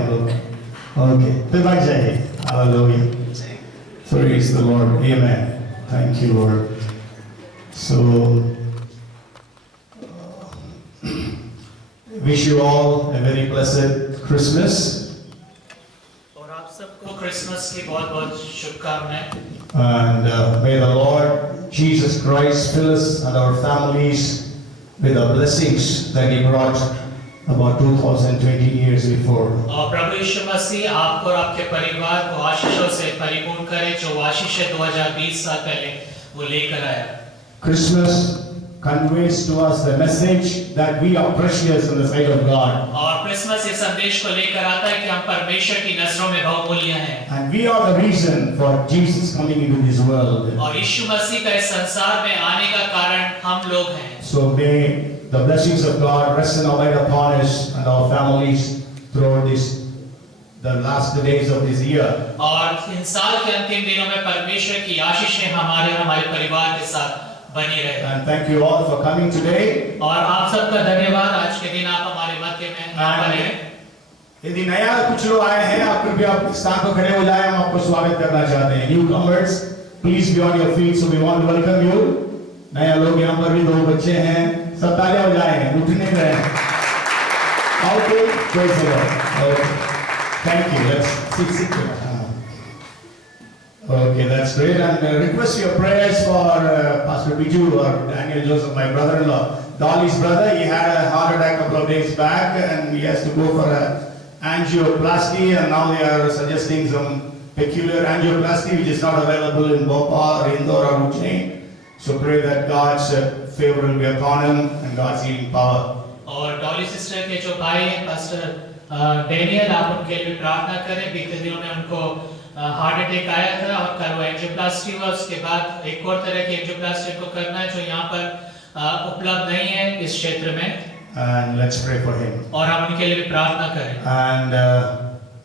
हम लोग. Okay, फिर बैठ जाइए. Hallelujah. Praise the Lord. Amen. Thank you, Lord. So, wish you all a very blessed Christmas. और आप सबको क्रिसमस की बहुत-बहुत शुभकामनाएं. And may the Lord Jesus Christ fill us and our families with the blessings that He brought about 2020 years before. और प्रभु यीशु मसीह आपको और आपके परिवार को आशीषों से परिपूर्ण करे जो आशीषें 2020 साल पहले वो लेकर आया. Christmas conveys to us the message that we are precious in the sight of God. और क्रिसमस इस संदेश को लेकर आता है कि हम परमेश्वर की नजरों में बहुमूल्य हैं. And we are the reason for Jesus coming into this world. और यीशु मसीह का इस संसार में आने का कारण हम लोग हैं. So may the blessings of God rest and abide upon us and our families throughout the last days of this year. और इन साल के अंतिम दिनों में परमेश्वर की आशीषें हमारे परिवार के साथ बनी रहे. And thank you all for coming today. और आप सबका धन्यवाद आज के दिन आप हमारे मध्य में बने. यदि नया कुछ लोग आए हैं आप कृपया स्थान पर खड़े हो जाएं. हम आपको स्वागत करना चाहते हैं. Newcomers, please be on your feet. So we want to welcome you. नया लोग यहाँ पर भी 2 बच्चे हैं. सब तालियां बजाएं. उठने रहे. Okay, praise the Lord. Okay. Thank you. Let's sit. Okay, that's great. And request your prayers for Pastor Biju or Daniel Joseph, my brother-in-law. Dolly's brother, he had a heart attack a couple of days back and he has to go for a angioplasty, and now they are suggesting some peculiar angioplasty which is not available in Bhopal or Indore or Ujjain. So pray that God's favor will be upon him and God's healing power. और Dolly sister के जो भाई हैं pastor Daniel, आप उनके लिए प्रार्थना करें. बीते दिनों में उनको हार्ट अटैक आया था और कल वो एंजियोप्लास्टी हुआ. उसके बाद एक और तरह की एंजियोप्लास्टी को करना है जो यहाँ पर उपलब्ध नहीं है इस क्षेत्र में. And let's pray for him. और हम उनके लिए प्रार्थना करें. And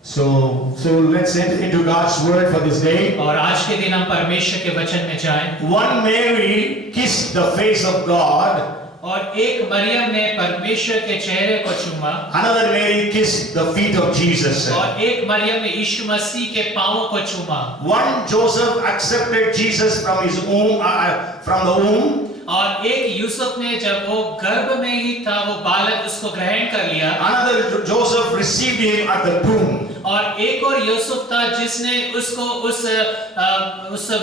so let's enter into God's word for this day. और आज के दिन हम परमेश्वर के वचन में जाएं. One Mary kissed the face of God. और एक मरियम ने परमेश्वर के चेहरे को चूमा. Another Mary kissed the feet of Jesus. और एक मरियम ने यीशु मसीह के पांवों को चूमा. One Joseph accepted Jesus from his womb, from the womb. और एक यूसुफ ने जब वो गर्भ में ही था वो बालक उसको ग्रहण कर लिया. Another Joseph received him at the tomb. और एक और यूसुफ था जिसने उसको उस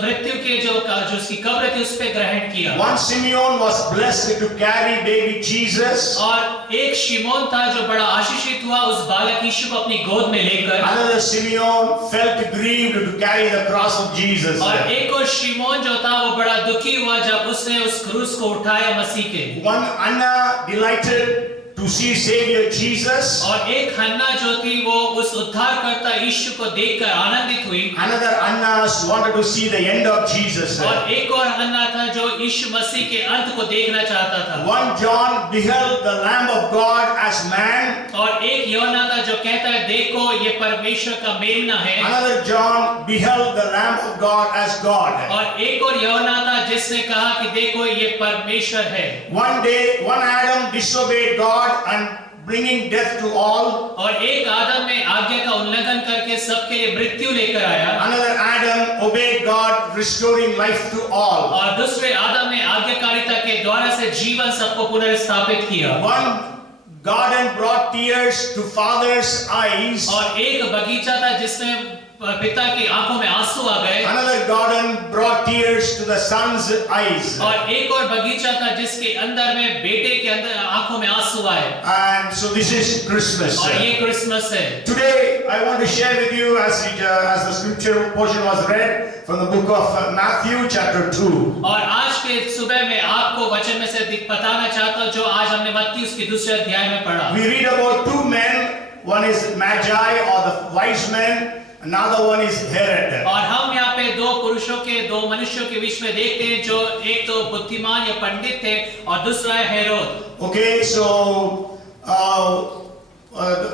मृत्यु के जो उसकी कब्र थी उस पे ग्रहण किया. One Simeon was blessed to carry baby Jesus. और एक शिमोन था जो बड़ा आशीषित हुआ उस बालक यीशु को अपनी गोद में लेकर. Another Simeon felt grieved to carry the cross of Jesus. और एक और शिमोन जो था वो बड़ा दुखी हुआ जब उसने उस क्रूस को उठाया मसीह के. One Anna delighted to see Savior Jesus. और एक हन्ना जो थी वो उस उद्धारकर्ता यीशु को देखकर आनंदित हुई. Another Anna wanted to see the end of Jesus. और एक और हन्ना था जो यीशु मसीह के अंत को देखना चाहता था. One John beheld the Lamb of God as man. और एक योना था जो कहता है देखो ये परमेश्वर का मेमना है. Another John beheld the Lamb of God as God. और एक और योना था जिसने कहा कि देखो ये परमेश्वर है. One day one Adam disobeyed God and bringing death to all. और एक आदम ने आज्ञा का उल्लंघन करके सबके लिए मृत्यु लेकर आया. Another Adam obeyed God, restoring life to all. और दूसरे आदम ने आज्ञाकारिता के द्वारा से जीवन सबको पुनर्स्थापित किया. One garden brought tears to father's eyes. और एक बगीचा था जिसमें पिता की आंखों में आंसू आ गए. Another garden brought tears to the son's eyes. और एक और बगीचा था जिसके अंदर में बेटे के अंदर आंखों में आंसू आए. And so this is Christmas. और ये क्रिसमस है. Today I want to share with you as the scripture portion was read from the book of Matthew chapter 2. और आज के सुबह में आपको वचन में से बताना चाहता हूँ जो आज हमने मत्ती उसके दूसरे अध्याय में पढ़ा. We read about 2 men. One is Magi or the wise men. Another one is Herod. और हम यहाँ पे 2 पुरुषों के 2 मनुष्यों के बीच में देखते हैं जो एक तो बुद्धिमान या पंडित थे और दूसरा है Herod. Okay, so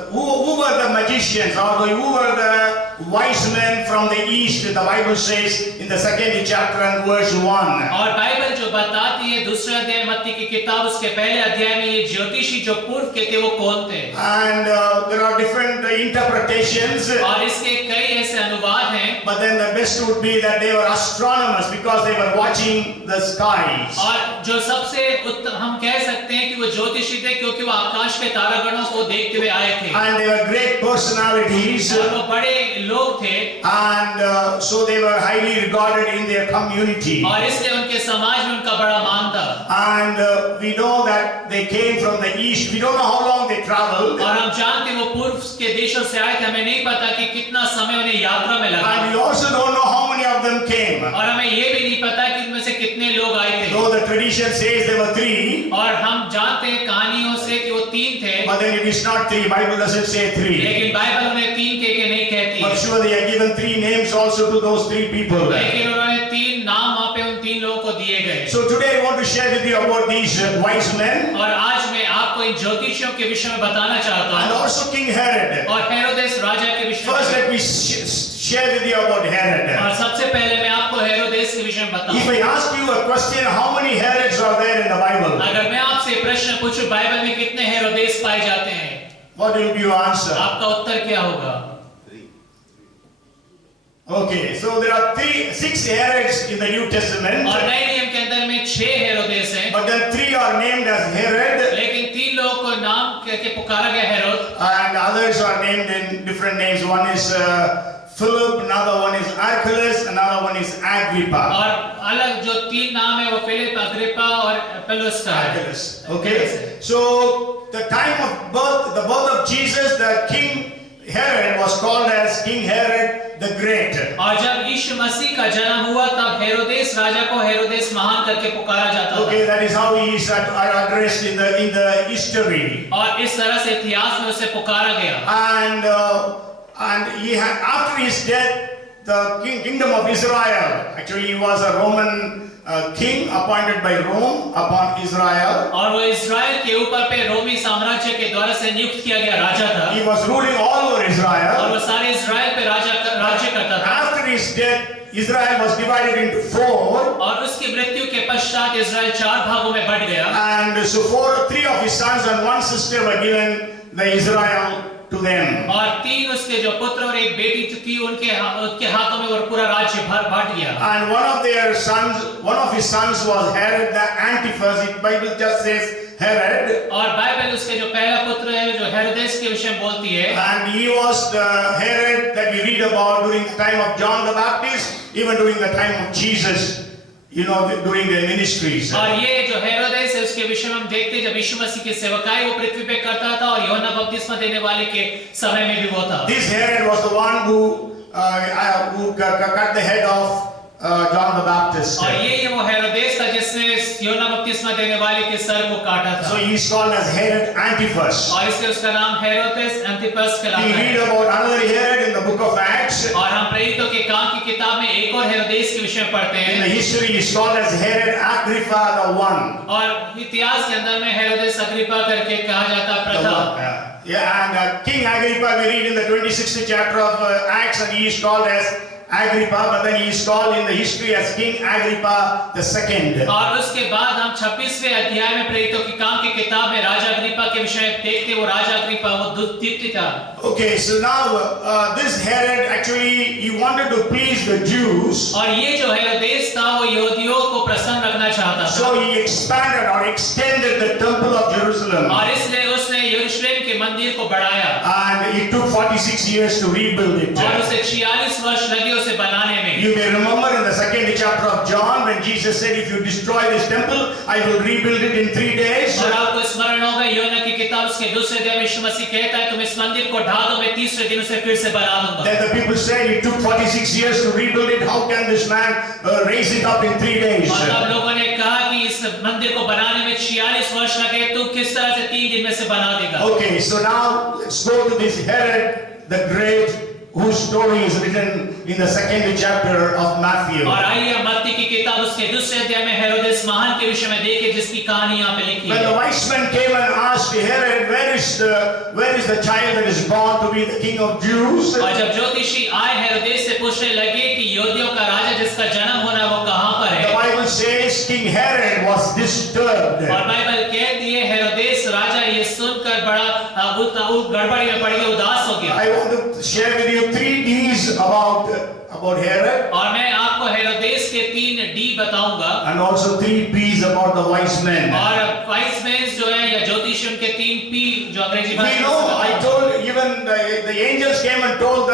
who were the magicians or who were the wise men from the east? The Bible says in the 2nd chapter and verse 1. और बाइबल जो बताती है दूसरे अध्याय मत्ती की किताब उसके पहले अध्याय में ये ज्योतिषी जो पूर्व के थे वो कौन थे? And there are different interpretations. और इसके कई ऐसे अनुवाद हैं। But then the best would be that they were astronomers because they were watching the skies. और जो सबसे उत्तम हम कह सकते हैं कि वो ज्योतिषी थे क्योंकि वो आकाश के तारागणों को देखते हुए आए थे। And they were great personalities. और वो बड़े लोग थे। And so they were highly regarded in their community. और इसलिए उनके समाज में उनका बड़ा मान था। And we know that they came from the east. We don't know how long they traveled. और हम जानते हैं वो पूर्व के देशों से आए थे। हमें नहीं पता कि कितना समय उन्हें यात्रा में लगा। And we also don't know how many of them came. और हमें ये भी नहीं पता कि उनमें से कितने लोग आए थे। Though the tradition says there were 3. और हम जानते हैं कहानियों से कि वो 3 थे। But then it is not 3. Bible doesn't say 3. लेकिन बाइबल उन्हें 3 के नहीं कहती। But sure they have given 3 names also to those 3 people. लेकिन उन्होंने 3 नाम वहाँ पे उन 3 लोगों को दिए गए। So today I want to share with you about these wise men. और आज मैं आपको इन ज्योतिषियों के विषय में बताना चाहता And हूँ। also King Herod. और हेरोदेस राजा के विषय First में। let me share with you about Herod. और सबसे पहले मैं आपको हेरोदेस के विषय में If बताऊं। I ask you a question, how many Herods are there in the Bible? अगर मैं आपसे प्रश्न पूछूं बाइबल में कितने हेरोदेस पाए जाते हैं, What will be your answer? आपका उत्तर क्या होगा? Okay, so there are 6 Herods in the New Testament. और नए नियम के अंदर में 6 हेरोदेस हैं। But then 3 are named as Herod. लेकिन 3 लोगों को नाम के पुकारा गया Herod. And others are named in different names. One is Philip, another one is Archelaus, another one is Agrippa. और अलग जो 3 नाम है वो फिलिप, अग्रिप्पा और अपोलोस का है। Archelaus. Okay. So the time of birth, the birth of Jesus, the King Herod was called as King Herod the Great. और जब यीशु मसीह का जन्म हुआ तब हेरोदेस राजा को हेरोदेस महान करके पुकारा जाता था। Okay, that is how he is addressed in the history. और इस तरह से इतिहास में उसे पुकारा गया। And he had, after his death, the kingdom of Israel. Actually, he was a Roman king appointed by Rome upon Israel. और वो इस्राएल के ऊपर पे रोमी साम्राज्य के द्वारा से नियुक्त किया गया राजा था। He was ruling all over और Israel. वो सारे इस्राएल पे राज्य करता था। After his death, Israel was divided into 4. और उसकी मृत्यु के पश्चात इस्राएल 4 भागों में बंट गया। And so 3 of his sons and 1 sister were given the Israel to them. और 3 उसके जो पुत्र और एक बेटी थी उनके हाथों में वो पूरा राज्य बांट गया। And one of his sons was Herod the Antipas. The Bible just says Herod. और बाइबल उसके जो पहला पुत्र है जो हेरोदेस के विषय में बोलती है। And he was the Herod that we read about during the time of John the Baptist, even during the time of Jesus. During their ministries. और ये जो हेरोदेस है उसके विषय में हम देखते हैं जब यीशु मसीह की सेवकाई वो पृथ्वी पे करता था और यूहन्ना बपतिस्मा देने वाले के समय में भी वो था। This Herod was the one who cut the head off John the Baptist. और ये वो हेरोदेस था जिसने यूहन्ना बपतिस्मा देने वाले के सर को काटा था। So he is called as Herod Antipas. और इसलिए उसका नाम हेरोदेस एंटिपस कहलाता We है। read about another Herod in the book of Acts. और हम प्रेरितों के काम की किताब में एक और हेरोदेस के विषय में पढ़ते In the हैं। history he is called as Herod Agrippa the One. और इतिहास के अंदर में हेरोदेस अग्रिप्पा करके कहा जाता है प्रथम। And King Agrippa, we read in the 26th chapter of Acts, and he is called as Agrippa, but then he is called in the history as King Agrippa the Second. और उसके बाद हम 26वें अध्याय में प्रेरितों की काम की किताब में राजा अग्रिप्पा के विषय में देखते वो राजा अग्रिप्पा वो द्वितीय था। Okay, so now this Herod actually he wanted to please the Jews. और ये जो हेरोदेस था वो यहूदियों को प्रसन्न रखना चाहता था। So he expanded or extended the temple of Jerusalem. और इसलिए उसने यरूशलेम के मंदिर को बढ़ाया। And it took 46 years to rebuild it. और उसे 46 वर्ष लगे उसे बनाने में। You may remember in the 2nd chapter of John when Jesus said, "If you destroy this temple, I will rebuild it in 3 days." और आपको स्मरण होगा यूहन्ना की किताब उसके दूसरे अध्याय में यीशु मसीह कहता है तुम इस मंदिर को ढा दो मैं तीसरे दिन उसे फिर से बना दूंगा। Then the people said, "It took 46 years to rebuild it. How can this man raise it up in 3 days?" और तब लोगों ने कहा कि इस मंदिर को बनाने में 46 वर्ष लगे तू किस तरह से 3 दिन में से बना देगा। Okay, so now let's go to this Herod the Great, whose story is written in the 2nd chapter of Matthew. और आइए मत्ती की किताब उसके दूसरे अध्याय में हेरोदेस महान के विषय में देखें जिसकी कहानी यहाँ पे लिखी When the है। wise men came and asked Herod, where is the child that is born to be the king of Jews? और जब ज्योतिषी आए हेरोदेस से पूछने लगे कि यहूदियों का राजा जिसका जन्म होना है वो कहाँ पर The है? Bible says King Herod was disturbed. और बाइबल कहती है हेरोदेस राजा ये सुनकर बड़ा गड़बड़ी में पड़ गया, उदास हो गया। I want to share with you 3 D's about Herod, और मैं आपको हेरोदेस के 3 डी बताऊंगा, and also 3 P's about the wise men. और वाइस मेंस जो है या ज्योतिषियों के 3 पी जो अंग्रेजी We भाषा know, में I told even the angels came and told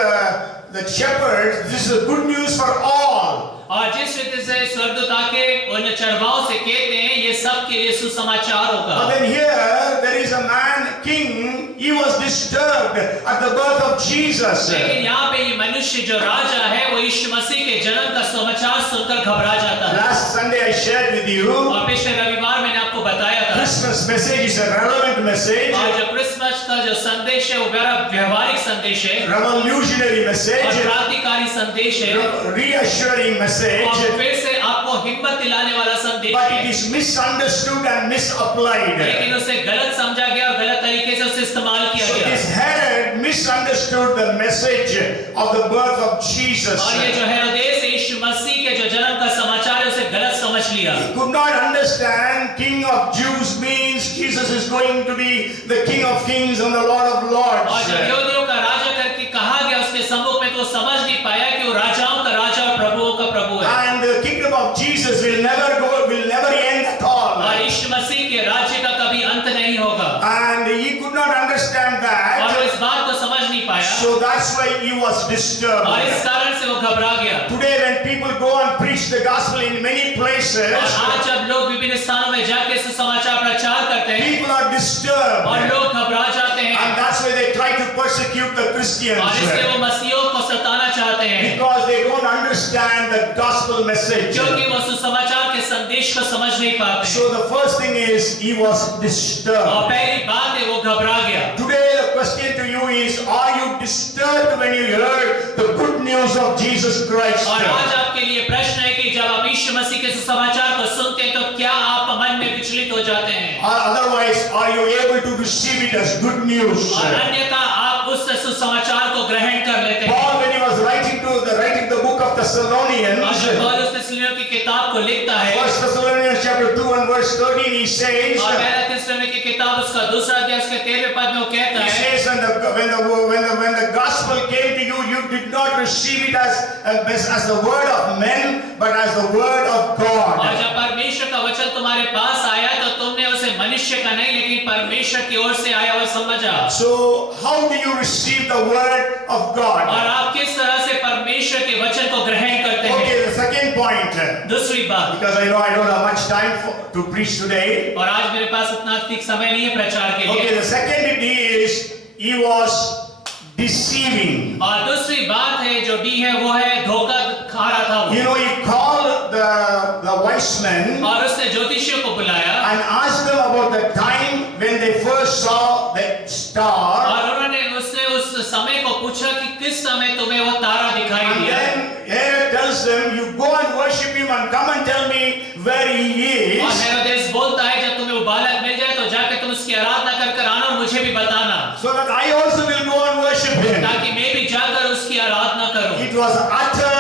the shepherds, this is good news for all. और जिस रीति से स्वर्गदूत आके उन चरवाहों से कहते हैं ये सब के लिए सुसमाचार होगा। But then here there is a man, king, he was disturbed at the birth of Jesus. लेकिन यहाँ पे ये मनुष्य जो राजा है वो यीशु मसीह के जन्म का समाचार सुनकर घबरा जाता है। Last Sunday I shared with you, और पिछले रविवार मैंने आपको बताया था Christmas message is a relevant message, और जो क्रिसमस का जो संदेश है वो बड़ा व्यवहारिक संदेश है, revolutionary और message, क्रांतिकारी संदेश है, reassuring message, और फिर से आपको हिम्मत दिलाने वाला संदेश but है। it is misunderstood and misapplied. लेकिन उसे गलत समझा गया और गलत तरीके से उसे इस्तेमाल किया So गया। this Herod misunderstood the message of the birth of Jesus. और ये जो हेरोदेस यीशु मसीह के जो जन्म का समाचार है उसे गलत समझ लिया। He could not understand King of Jews means Jesus is going to be the King of Kings and the Lord of Lords. और जब यहूदियों का राजा करके कहा गया उसके सम्मुख में तो वो समझ नहीं पाया कि वो राजाओं का राजा और प्रभुओं का प्रभु है। And the kingdom of Jesus will never end at all. और यीशु मसीह के राज्य का कभी अंत नहीं होगा। And he could not understand और वो that. इस बात को समझ नहीं पाया So that's why he was disturbed. और इस कारण से वो घबरा गया। Today when people go and preach the gospel in many places, और आज जब लोग विभिन्न स्थानों में जाके सुसमाचार प्रचार करते हैं people are disturbed. और लोग घबरा जाते हैं And that's why they try to persecute the Christians. और इसलिए वो मसीहों को सताना चाहते हैं Because they don't understand the gospel message. क्योंकि वो सुसमाचार के संदेश को समझ नहीं पाते। So the first thing is he was और disturbed. पहली बात है वो घबरा गया। Today the question to you is, are you disturbed when you heard the good news of Jesus Christ? और आज आपके लिए प्रश्न है कि जब आप यीशु मसीह के सुसमाचार को सुनते हैं तो क्या आप मन में विचलित हो जाते हैं? Or otherwise, are you able to receive it as good news? और अन्यथा आप उस सुसमाचार को ग्रहण कर लेते हैं। Paul, when he was writing the book of और Thessalonians, जब पौलुस थिस्सलुनीकियों की किताब को लिखता है 1 Thessalonians chapter 2 and verse 13, he says, और पहला थिस्सलुनीकियों की किताब उसका दूसरा अध्याय उसके 13वें पद में वो कहता he है says, when the gospel came to you, you did not receive it as the word of men, but as the word of God. और जब परमेश्वर का वचन तुम्हारे पास आया तो तुमने उसे मनुष्य का नहीं लेकिन परमेश्वर की ओर से आया हुआ समझा। So how do you receive the word of और God? आप किस तरह से परमेश्वर के वचन को ग्रहण करते हैं? Okay, the second point, दूसरी बात, because I know I don't have much time to preach today. और आज मेरे पास उतना अधिक समय नहीं है प्रचार के लिए। Okay, the second is he was deceiving. और दूसरी बात है जो डी है वो है धोखा खा रहा था वो। You know, he called the wise men और उसने ज्योतिषियों को बुलाया and asked them about the time when they first saw the star. और उसने उस समय को पूछा कि किस समय तुम्हें वो तारा दिखाई And दिया। then Herod tells them, you go and worship him and come and tell me where he और is. हेरोदेस बोलता है जब तुम्हें वो बालक मिल जाए तो जाकर तुम उसकी आराधना कर कर आना और मुझे भी बताना So that I also will go and worship him. ताकि मैं भी जाकर उसकी आराधना करूं। It was utter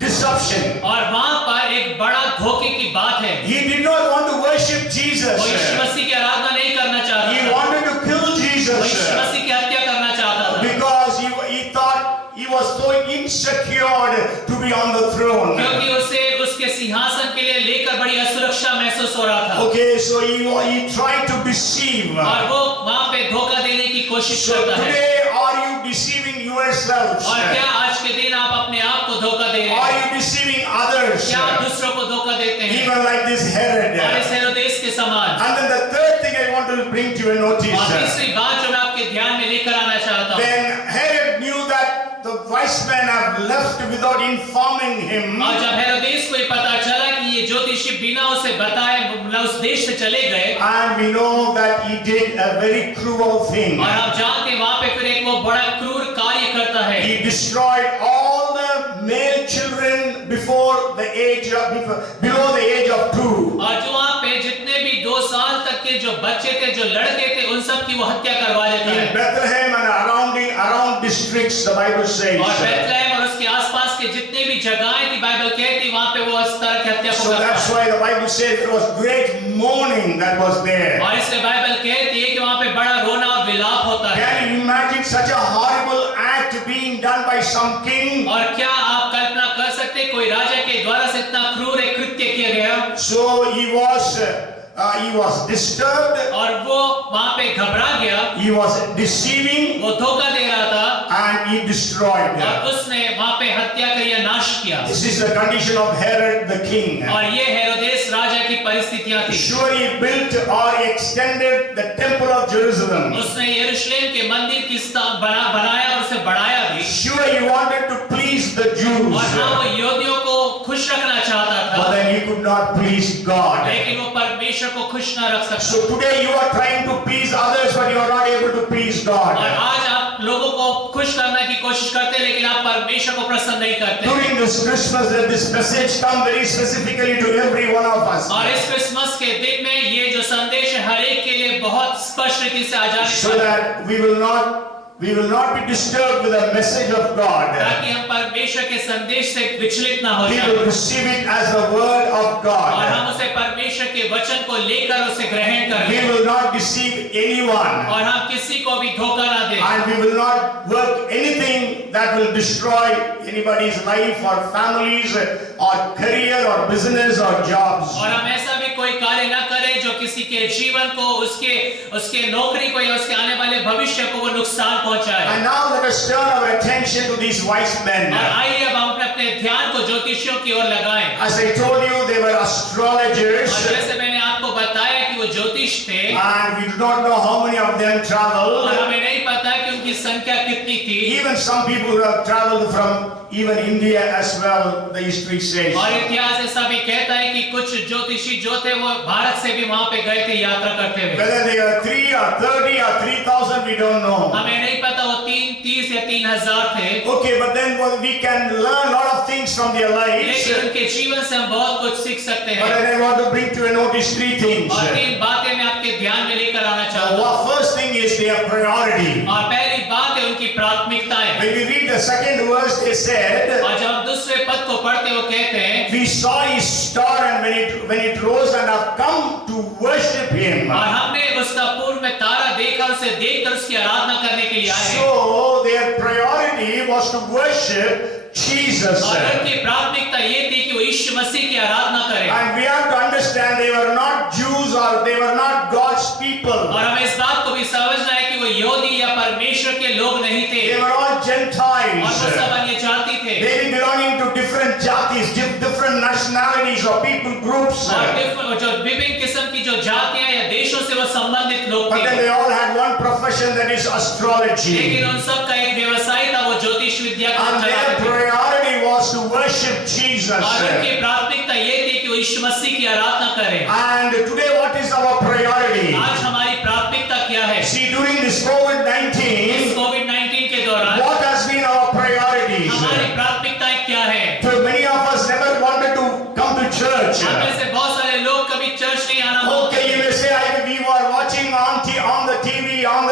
deception. और वहां पर एक बड़ा धोखे की बात है। He did not want to worship Jesus. वो यीशु मसीह की आराधना नहीं करना चाहता He था। wanted to kill वो यीशु Jesus मसीह की हत्या करना चाहता था because he thought he was so insecure to be on the throne. क्योंकि उसे उसके सिंहासन के लिए लेकर बड़ी असुरक्षा महसूस हो रहा था। Okay, so he tried to deceive. और वो वहां पे धोखा देने की कोशिश So करता है। today, are you deceiving yourselves? और क्या आज के दिन आप अपने आप को धोखा दे रहे Are हैं? you deceiving others? क्या आप दूसरों को धोखा देते हैं? Even like this Herod. और इस हेरोदेस के समान। And then the third thing I want to bring to your और notice. तीसरी बात जो मैं आपके ध्यान में लेकर आना चाहता हूँ। When Herod knew that the wise men have left without informing him, और जब हेरोदेस को ये पता चला कि ये ज्योतिषी बिना उसे बताए उस देश से चले गए and we know that he did a very cruel thing. और आप जानते हैं वहां पे फिर एक वो बड़ा क्रूर कार्य करता है। He destroyed all the male children below the age of 2. और जो वहां पे जितने भी 2 साल तक के जो बच्चे थे जो लड़के थे उन सब की वो हत्या करवा देता In है। Bethlehem and around districts, the Bible says. और बेथलेहम और उसके आसपास के जितने भी जगहें थी बाइबल कहती वहां पे वो इस तरह की हत्या को So that's करता है। why the Bible says there was great mourning that was there. और इसलिए बाइबल कहती है कि वहाँ पे बड़ा रोना और विलाप होता है। Can you imagine such a horrible act being done by some king? और क्या आप कल्पना कर सकते हैं कोई राजा के द्वारा से इतना क्रूर एक कृत्य किया गया? So he was disturbed. और वो वहाँ पे घबरा गया, He was deceiving वो धोखा दे रहा था and he destroyed them. और उसने वहाँ पे हत्या कर या नाश किया। This is the condition of Herod the king. और ये हेरोदेस राजा की परिस्थितियां थी। Sure, he built or extended the temple of Jerusalem. उसने यरूशलेम के मंदिर की बनाया और उसे बढ़ाया भी। Sure, he wanted to please the Jews. और हाँ, वो यहूदियों को खुश रखना चाहता था, But then he could not please God. लेकिन वो परमेश्वर को खुश ना रख सकता। So today you are trying to please others, but you are not able to please और God. आज आप लोगों को खुश करने की कोशिश करते हैं, लेकिन आप परमेश्वर को प्रसन्न नहीं करते। During this Christmas, let this message come very specifically to every one of us. और इस क्रिसमस के दिन में ये जो संदेश है हर एक के लिए बहुत स्पष्ट रीति से आ जाने So that we will not be disturbed with the message of God. ताकि हम परमेश्वर के संदेश से विचलित ना हो We जाएं will receive it as the word of और God. हम उसे परमेश्वर के वचन को लेकर उसे ग्रहण We करें will not deceive anyone. और हम किसी को भी धोखा ना दें And we will not work anything that will destroy anybody's life or families or career or business or jobs. और हम ऐसा भी कोई कार्य ना करें जो किसी के जीवन को उसके नौकरी को या उसके आने वाले भविष्य को वो नुकसान पहुंचाए। And now let us turn our attention to these wise men. और आइए अब हम अपने ध्यान को ज्योतिषियों की ओर लगाएं। As I told you, they were astrologers. और जैसे मैंने आपको बताया कि वो ज्योतिष थे And we do not know how many of them और traveled. हमें नहीं पता कि उनकी संख्या कितनी थी। Even some people who have traveled from even India as well, the history says. और इतिहास ऐसा भी कहता है कि कुछ ज्योतिषी जो थे वो भारत से भी वहां पे गए थे यात्रा करते हुए। Whether they are 3 or 30 or 3,000, we don't know. हमें नहीं पता वो 30 या 3,000 थे। Okay, but then we can learn a lot of things from their lives. लेकिन उनके जीवन से हम बहुत कुछ सीख सकते But हैं। then I want to bring to a notice 3 things. और 3 बातें मैं आपके ध्यान में लेकर आना चाहता हूँ। The first thing is their priority. और पहली बात है उनकी प्राथमिकताएं। When we read the second verse, they said, और जब हम दूसरे पद को पढ़ते वो कहते हैं we saw his star and when it rose and have come to worship him. और हमने उसका पूर्व में तारा देखा, उसे देखकर उसकी आराधना करने के लिए आए। So their priority was to worship Jesus. और उनकी प्राथमिकता ये थी कि वो यीशु मसीह की आराधना करें। And we have to understand they were not Jews or they were not God's people. और हमें इस बात को भी समझना है कि वो यहूदी या परमेश्वर के लोग नहीं थे They were all और Gentiles. वो सब अन्य जाति थे They were belonging to different jatis, different nationalities or people groups. और जो विभिन्न किस्म की जो जातियां या देशों से वो संबंधित लोग But then थे, they all had one profession, that is astrology. लेकिन उन सब का एक व्यवसाय था, वो ज्योतिष विद्या को And their चलाते थे priority was to worship Jesus. और उनकी प्राथमिकता ये थी कि वो यीशु मसीह की आराधना करें। And today what is our priority? आज हमारी प्राथमिकता क्या है? See, during this COVID-19, इस कोविड-19 के दौरान what has been our priorities? हमारी प्राथमिकताएं क्या है? So many of us never wanted to come to church. हम में से बहुत सारे लोग कभी चर्च नहीं आना Okay, you may say, we were watching on the TV, on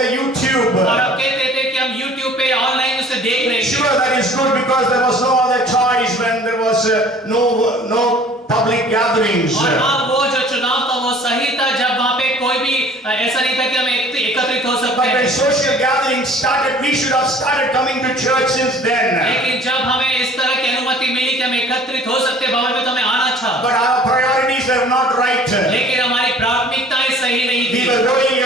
the YouTube. और हम कहते थे कि हम YouTube पे ऑनलाइन उसे देख रहे हैं। Sure, that is good because there was no other choice when there was no public gatherings. और हाँ, वो जो चुनाव था वो सही था जब वहाँ पे कोई भी ऐसा नहीं था कि हम एकत्रित हो सकते But when हैं। social gatherings started, we should have started coming to church since then. लेकिन जब हमें इस तरह की अनुमति मिली कि हम एकत्रित हो सकते हैं भवन में, तो हमें आना था। But our priorities were not right. लेकिन हमारी प्राथमिकताएं सही नहीं We थी। were going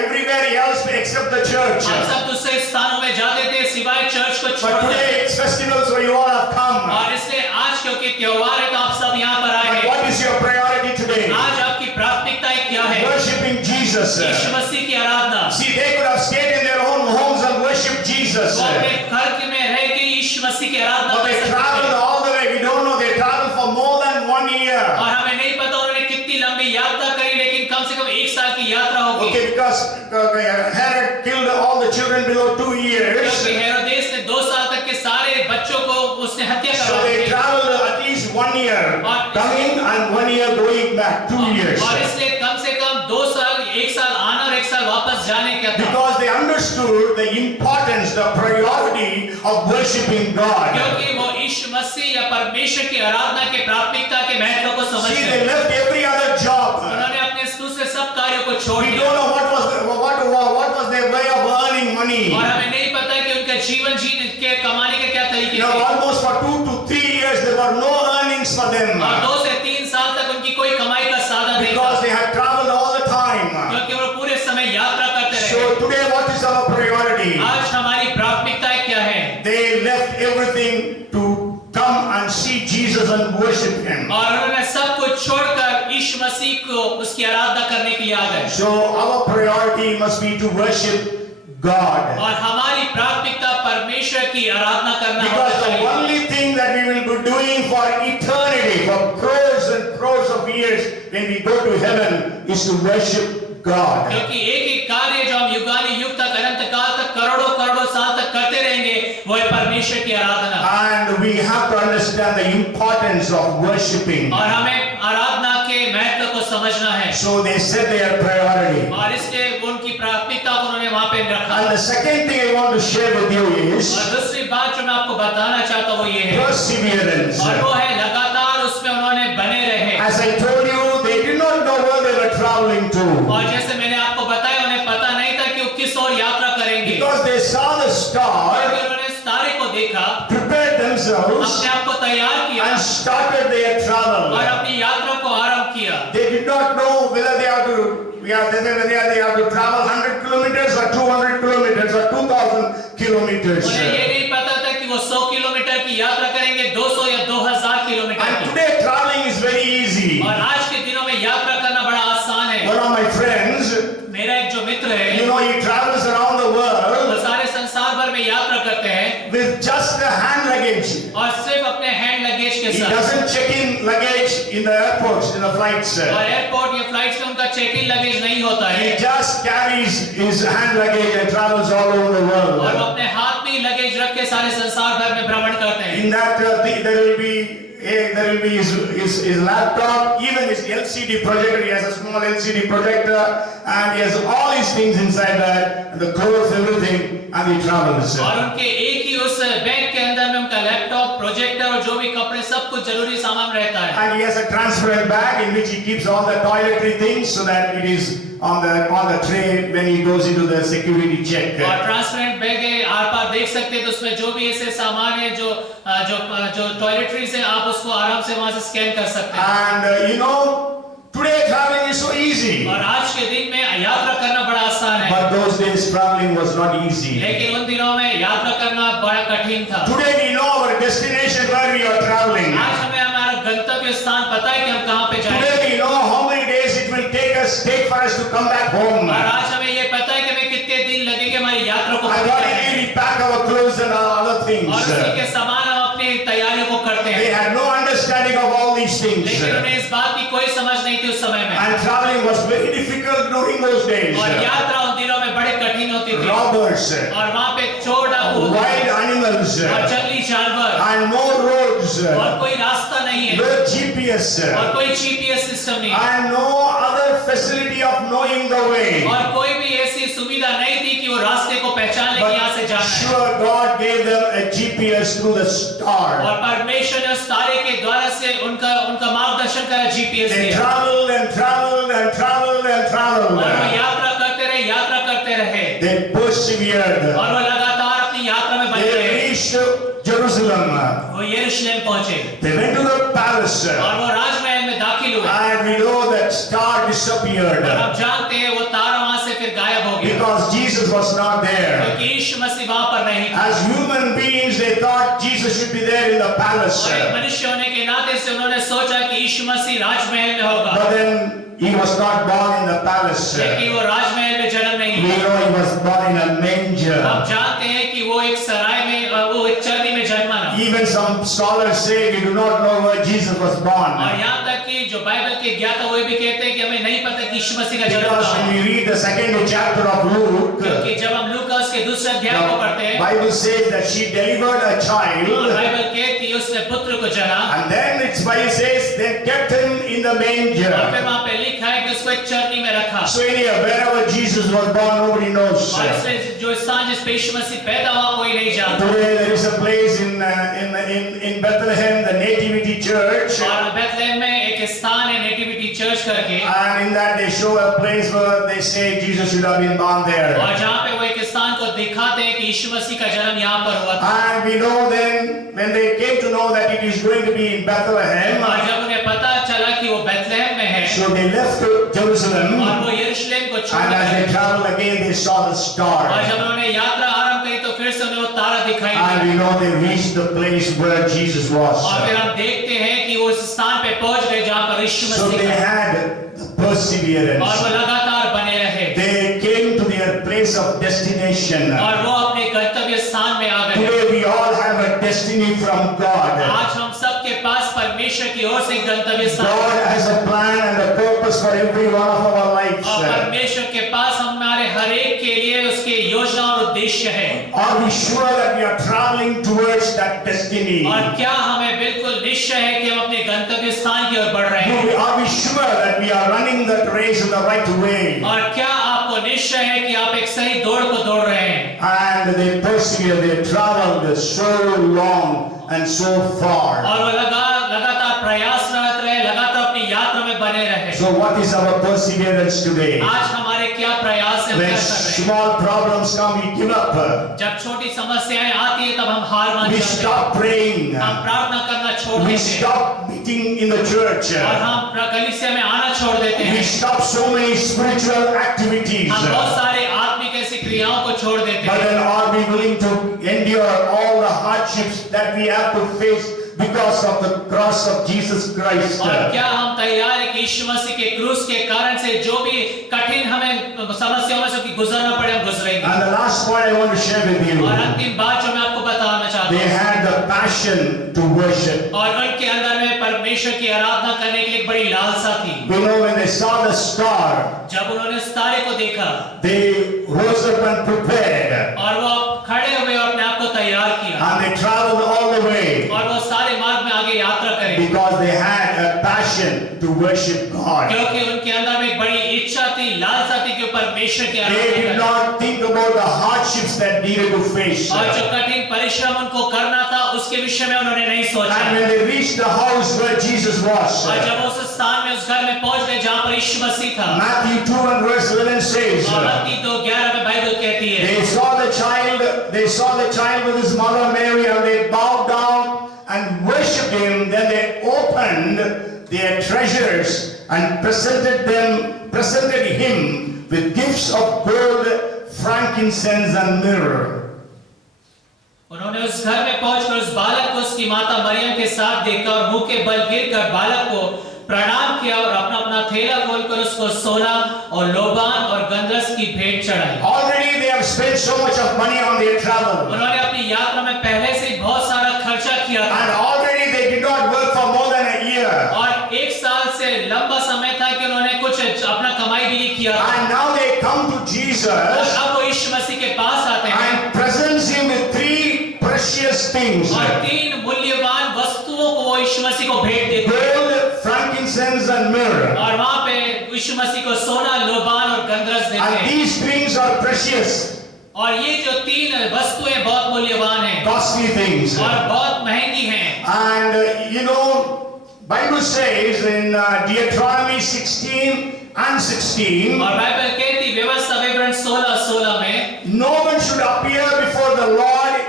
everywhere else except the church. हम सब दूसरे स्थानों में जाते थे सिवाय चर्च को But छोड़कर। today it's festivals where you all have come. और इसलिए आज क्योंकि त्योहार है तो आप सब यहाँ पर आए But हैं। what is your priority today? आज आपकी प्राथमिकताएं क्या है? Worshipping Jesus. यीशु मसीह की आराधना। See, they could have stayed in their own homes and worshipped Jesus. वो अपने घर में रह के यीशु मसीह की आराधना But कर they सकते traveled थे। all the way. We don't know. They traveled for more than 1 year. और हमें नहीं पता उन्होंने कितनी लंबी यात्रा करी, लेकिन कम से कम 1 साल की यात्रा होगी। Okay, because Herod killed all the children below 2 years. क्योंकि हेरोदेस ने 2 साल तक के सारे बच्चों को उसने हत्या So करवा they दी। traveled at least 1 year coming and 1 year going back, 2 years. और इसलिए कम से कम 2 साल, 1 साल आना और 1 साल वापस जाने क्या था? Because they understood the importance, the priority of worshiping God. क्योंकि वो यीशु मसीह या परमेश्वर की आराधना के प्राथमिकता के महत्व को समझ See, गए। they left every other job. उन्होंने अपने दूसरे सब कार्यों को छोड़ We दिया don't know what was their way of earning money. और हमें नहीं पता कि उनका जीवन जीने के कमाने के क्या तरीके You know, थे। almost for 2 to 3 years there were no earnings for them और 2 से 3 साल तक उनकी कोई कमाई का साधन नहीं था because they had traveled all the time. क्योंकि वो पूरे समय यात्रा करते So रहे। today what is our priority? आज हमारी प्राथमिकताएं क्या है? They left everything to come and see Jesus and worship Him. और उन्होंने सब कुछ छोड़कर यीशु मसीह को उसकी आराधना करने के लिए आ गए। So our priority must be to worship God. और हमारी प्राथमिकता परमेश्वर की आराधना करना Because होना the चाहिए। only thing that we will be doing for eternity, for crores and crores of years when we go to heaven, is to worship God. क्योंकि एक ही कार्य जो हम युगानी युग तक अनंत काल तक करोड़ों करोड़ों साल तक करते रहेंगे वो है परमेश्वर की आराधना। And we have to understand the importance of worshiping. और हमें आराधना के महत्व को समझना है। So they set their priority. और इसलिए उनकी प्राथमिकता को उन्होंने वहाँ पे रखा। And the second thing I want to share with you is और दूसरी बात जो मैं आपको बताना चाहता हूँ वो ये है perseverance. और वो है लगातार उसमें उन्होंने बने रहे। As I told you, they did not know where they were traveling to. और जैसे मैंने आपको बताया उन्हें पता नहीं था कि वो किस ओर यात्रा करेंगे। Because they saw the star, क्योंकि उन्होंने इस तारे को देखा, prepared themselves, अपने आप को तैयार किया and started their और travel. अपनी यात्रा को आरंभ किया। They did not know whether they have to travel 100 kilometers or 200 kilometers or 2,000 kilometers. उन्हें ये नहीं पता था कि वो 100 किलोमीटर की यात्रा करेंगे, 200 या 2000 किलोमीटर And की। today traveling is very easy. और आज के दिनों में यात्रा करना बड़ा आसान है। One of my friends, मेरा एक जो मित्र है, you know, he travels around the world वो सारे संसार भर में यात्रा करते हैं with just the hand luggage. और सिर्फ अपने हैंड लगेज के He साथ। doesn't check in luggage in the airports, in the flights. और एयरपोर्ट या फ्लाइट्स में उनका चेक इन लगेज नहीं होता है He just carries his hand luggage and travels all over the और वो world. अपने हाथ में ही लगेज रख के सारे संसार भर में भ्रमण करते हैं। In that, there will be his laptop, even his LCD projector. He has a small LCD projector, and he has all his things inside that, and the clothes, everything, and he travels. और उनके एक ही उस बैग के अंदर में उनका laptop, projector और जो भी कपड़े सब कुछ जरूरी सामान रहता है। And he has a transparent bag in which he keeps all the toiletry things so that it is on the tray when he goes into the security check. और ट्रांसपेरेंट बैग है, आर पार देख सकते हैं तो उसमें जो भी ऐसे सामान है जो टॉयलेटरीज है आप उसको आराम से वहां से स्कैन कर सकते हैं। And you know, today traveling is so easy. और आज के दिन में यात्रा करना बड़ा आसान है, But those days traveling was not easy. लेकिन उन दिनों में यात्रा करना बड़ा कठिन था। Today we know our destination where we are traveling. आज हमें हमारा गंतव्य स्थान पता है कि हम कहाँ पे जाएंगे Today we know how many days it will take for us to come back home. और आज हमें ये पता है कि हमें कितने दिन लगेंगे हमारी यात्रा को पूरी Accordingly, करने में। we pack our clothes and other things. और उसी के समान हम अपनी तैयारियों को करते They हैं, had no understanding of all these things. लेकिन उन्हें इस बात की कोई समझ नहीं थी उस समय में। And traveling was very difficult during those days. और यात्रा उन दिनों में बड़े कठिन होती थी Robbers, और वहाँ पे चोर डाकू होते wild थे animals, और जंगली जानवर and no roads, और कोई रास्ता नहीं है no GPS, और कोई जीपीएस सिस्टम नहीं है and no other facility of knowing the way. और कोई भी ऐसी सुविधा नहीं थी कि वो रास्ते को पहचान ले कि यहाँ से But जाना है। sure, God gave them a GPS through the star. और परमेश्वर ने उस तारे के द्वारा से उनका मार्गदर्शन करा, जीपीएस They दिया traveled and traveled and traveled and और वो traveled. यात्रा करते रहे They persevered. और वो लगातार अपनी यात्रा में बने They रहे। reached Jerusalem. वो यरूशलेम पहुंचे They went to the palace. और वो राजमहल में दाखिल हुए And we know that star disappeared और आप जानते हैं वो तारा वहां से फिर गायब हो गया because Jesus was not there. क्योंकि यीशु मसीह वहां पर नहीं था As human beings, they thought Jesus should be there in the palace. और एक मनुष्य होने के नाते से उन्होंने सोचा कि यीशु मसीह राजमहल में होगा, But then he was not born in the palace. लेकिन वो राजमहल में जन्म नहीं We लिया। know he was born in a manger. आप जानते हैं कि वो एक सराय में वो एक चर्नी में जन्मा ना। Even some scholars say we do not know where Jesus was और born. यहाँ तक कि जो बाइबल के ज्ञाता वो भी कहते हैं कि हमें नहीं पता कि यीशु मसीह का जन्म Because कहाँ when हुआ। we read the second chapter of Luke, क्योंकि जब हम लूकास के दूसरे अध्याय को पढ़ते the हैं, Bible says that she delivered a child, Bible कहती है उसने पुत्र को जना and then its Bible says they kept him in in the और manger. फिर वहाँ पे लिखा है कि उसको एक चरनी में रखा। So anyhow, wherever Jesus was born, nobody knows. और इसलिए जो स्थान जिस पे यीशु मसीह पैदा हुआ कोई नहीं जानता। Today there is a place in Bethlehem, the Nativity Church, और बेथलेहम में एक स्थान है नेटिविटी चर्च करके, and in that they show a place where they say Jesus should have been born there. और जहाँ पे वो एक स्थान को दिखाते हैं कि यीशु मसीह का जन्म यहाँ पर हुआ था। And we know then when they came to know that it is going to be in Bethlehem, और जब उन्हें पता चला कि वो बेथलेहम में है, so they left Jerusalem, और वो यरूशलेम को छोड़ and as गए। they traveled again, they saw the और star. जब उन्होंने यात्रा आरंभ की तो फिर से उन्हें वो तारा दिखाई दिया। And we know they reached the place where Jesus was. और फिर हम देखते हैं कि वो उस स्थान पे पहुंच गए जहाँ पर यीशु So मसीह they था। had the perseverance. और वो लगातार बने रहे, They came to their place of destination. और वो अपने गंतव्य स्थान में आ गए। Today we all have a destiny from God. आज हम सबके पास परमेश्वर की ओर से गंतव्य स्थान God है। has a plan and a purpose for every one of our lives. और परमेश्वर के पास हमारे हर एक के लिए उसके योजना और उद्देश्य है। Are we sure that we are traveling towards that destiny? और क्या हमें बिल्कुल निश्चय है कि हम अपने गंतव्य स्थान की ओर बढ़ रहे हैं? Are we sure that we are running that race in the right way? और क्या आपको निश्चय है कि आप एक सही दौड़ को दौड़ रहे हैं? And they persevered, they traveled so long and so far. और वो लगातार प्रयासरत रहे, लगातार अपनी यात्रा में बने रहे। So what is our perseverance today? आज हमारे क्या प्रयास हैं, When क्या कर रहे हैं? small problems come, we give up. जब छोटी समस्याएं आती है तब हम हार मान We जाते हैं। stop praying. हम प्रार्थना करना छोड़ We देते हैं stop meeting in the church. और हम कलीसिया में आना छोड़ देते We हैं। stop so many spiritual activities. हम बहुत सारे आत्मिक ऐसी क्रियाओं को छोड़ देते But हैं। then are we willing to endure all the hardships that we have to face because of the cross of Jesus Christ? और क्या हम तैयार हैं कि यीशु मसीह के क्रूस के कारण से जो भी कठिन हमें समस्याओं में से गुजरना पड़े हम गुजरेंगे। And the last point I want to share with you, और अंतिम बात जो मैं आपको बताना चाहता they हूँ, had the passion to worship. और उनके अंदर में परमेश्वर की आराधना करने के लिए एक बड़ी लालसा थी। You know, when they saw the star, जब उन्होंने उस तारे को देखा they rose up and prepared, और वो खड़े हुए और अपने आप को तैयार किया and they traveled all the way और वो सारे मार्ग में आगे यात्रा करे, because they had a passion to worship God. क्योंकि उनके अंदर में एक बड़ी इच्छा थी, लालसा थी कि वो परमेश्वर की They आराधना did करें। not think about the hardships that needed to face. और जो कठिन परिश्रम उनको करना था उसके विषय में उन्होंने नहीं सोचा। And when they reached the house where Jesus was, और जब उस स्थान में उस घर में पहुंच गए जहाँ पर यीशु मसीह था, Matthew 2 and verse 11 says, और मत्ती 2:11 में बाइबल कहती है, they saw the child with his mother Mary, and they bowed down and worshipped him. Then they opened their treasures and presented him with gifts of gold, frankincense and myrrh. उन्होंने उस घर में पहुंचकर उस बालक को उसकी माता मरियम के साथ देखा और मुंह के बल गिरकर बालक को प्रणाम किया और अपना अपना थैला खोलकर उसको सोना और लोबान और गंधरस की भेंट चढ़ाई। Already they have spent so much of money on their travel, उन्होंने अपनी यात्रा में पहले से ही बहुत सारा खर्चा किया था and already they did not work for more than a year. और एक साल से लंबा समय था कि उन्होंने कुछ अपना कमाई भी नहीं किया था। And now they come to Jesus और अब वो यीशु मसीह के पास आते हैं and presents him with three precious things: और 3 मूल्यवान वस्तुओं को वो यीशु मसीह को भेंट देते हैं gold, frankincense and myrrh. और वहां पे यीशु मसीह को सोना, लोबान और गंधरस देते And हैं। these things are precious, और ये जो 3 वस्तुएं बहुत मूल्यवान हैं costly things. और बहुत महंगी हैं। And you know, Bible says in Deuteronomy 16 and 16, और बाइबल कहती व्यवस्था विवरण 16:16 में, no one should appear before the Lord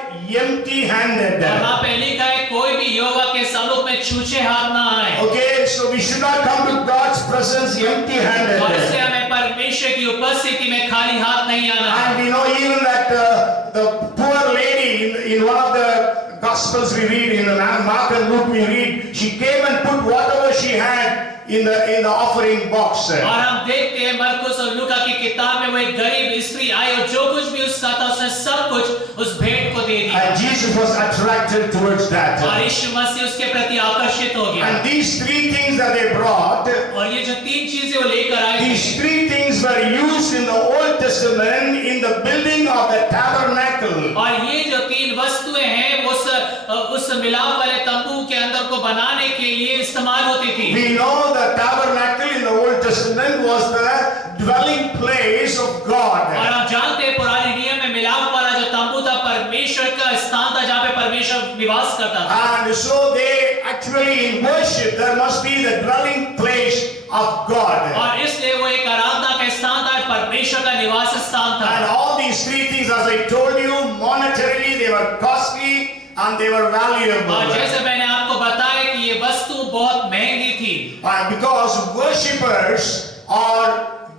empty-handed. और वहां पे लिखा है कोई भी यहोवा के सम्मुख में छूछे हाथ ना आए। Okay, so we should not come to God's presence और इससे empty-handed. हमें परमेश्वर की उपस्थिति में खाली हाथ नहीं आना है। And we know even that the poor lady in one of the Gospels we read, in Mark and Luke we read, she came and put whatever she had in the offering box. और हम देखते हैं मरकुस और लूका की किताब में वो एक गरीब स्त्री आई और जो कुछ भी उसका था उसने सब कुछ उस भेंट को दे दिया And Jesus was attracted towards और that. यीशु मसीह उसके प्रति आकर्षित हो गया। And these three things that they brought, और ये जो 3 चीजें वो लेकर आए these three things were used in the Old Testament in the building of the tabernacle. और ये जो 3 वस्तुएं हैं उस उस मिलाप वाले तंबू के अंदर को बनाने के लिए इस्तेमाल होती थी। We know the tabernacle in the Old Testament was the dwelling place of God. और आप जानते हैं पुराने नियम में मिलाप वाला जो तंबू था परमेश्वर का स्थान था जहाँ पे परमेश्वर निवास करता था। And so they actually in worship there must be the dwelling place of God. और इसलिए वो एक आराधना का स्थान था, परमेश्वर का निवास स्थान था। And all these three things, as I told you, monetarily they were costly and they were valuable. और जैसे मैंने आपको बताया कि ये वस्तु बहुत महंगी थी। Because worshippers are